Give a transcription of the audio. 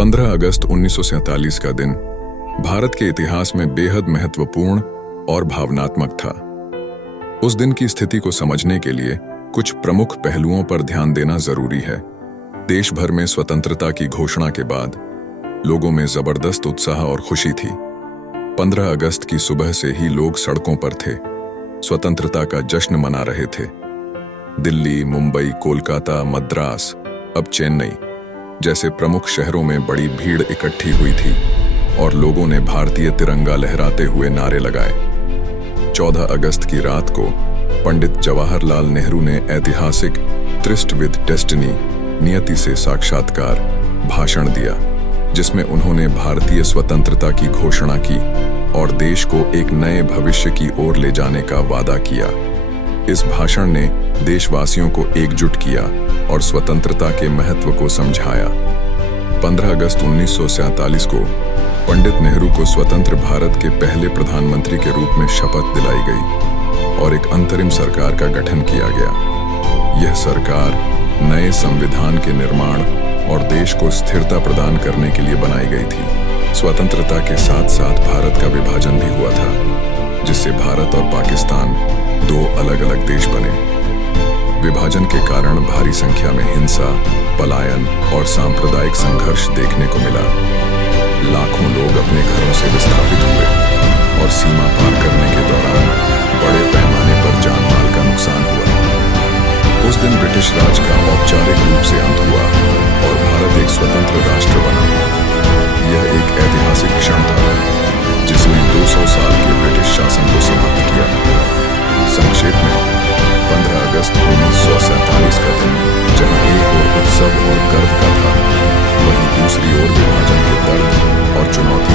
15 अगस्त 1947 का दिन भारत के इतिहास में बेहद महत्वपूर्ण और भावनात्मक था। उस दिन की स्थिति को समझने के लिए कुछ प्रमुख पहलुओं पर ध्यान देना जरूरी है। देश भर में स्वतंत्रता की घोषणा के बाद लोगों में जबरदस्त उत्साह और खुशी थी। 15 अगस्त की सुबह से ही लोग सड़कों पर थे, स्वतंत्रता का जश्न मना रहे थे। दिल्ली, मुंबई, कोलकाता, मद्रास, अब चेन्नई जैसे प्रमुख शहरों में बड़ी भीड़ इकट्ठी हुई थी और लोगों ने भारतीय तिरंगा लहराते हुए नारे लगाए। 14 अगस्त की रात को पंडित जवाहरलाल नेहरू ने ऐतिहासिक ट्रिस्ट विद डेस्टिनी, नियति से साक्षात्कार भाषण दिया, जिसमें उन्होंने भारतीय स्वतंत्रता की घोषणा की और देश को एक नए भविष्य की ओर ले जाने का वादा किया। इस भाषण ने देशवासियों को एकजुट किया और स्वतंत्रता के महत्व को समझाया। 15 अगस्त 1947 को पंडित नेहरू को स्वतंत्र भारत के पहले प्रधानमंत्री के रूप में शपथ दिलाई गई और एक अंतरिम सरकार का गठन किया गया। यह सरकार नए संविधान के निर्माण और देश को स्थिरता प्रदान करने के लिए बनाई गई थी। स्वतंत्रता के साथ साथ भारत का विभाजन भी हुआ था, जिससे भारत और पाकिस्तान दो अलग अलग देश बने। विभाजन के कारण भारी संख्या में हिंसा, पलायन और सांप्रदायिक संघर्ष देखने को मिला। लाखों लोग अपने घरों से विस्थापित हुए और सीमा पार करने के दौरान बड़े पैमाने पर जान माल का नुकसान हुआ। उस दिन ब्रिटिश राज का औपचारिक रूप से अंत हुआ और भारत एक स्वतंत्र राष्ट्र बना। यह एक ऐतिहासिक क्षण था जिसने 200 साल के ब्रिटिश शासन को समाप्त किया। संक्षेप में 15 अगस्त 1947 का दिन जहां एक ओर उत्सव और गर्व का था, वहीं दूसरी ओर विभाजन के दर्द और चुनौती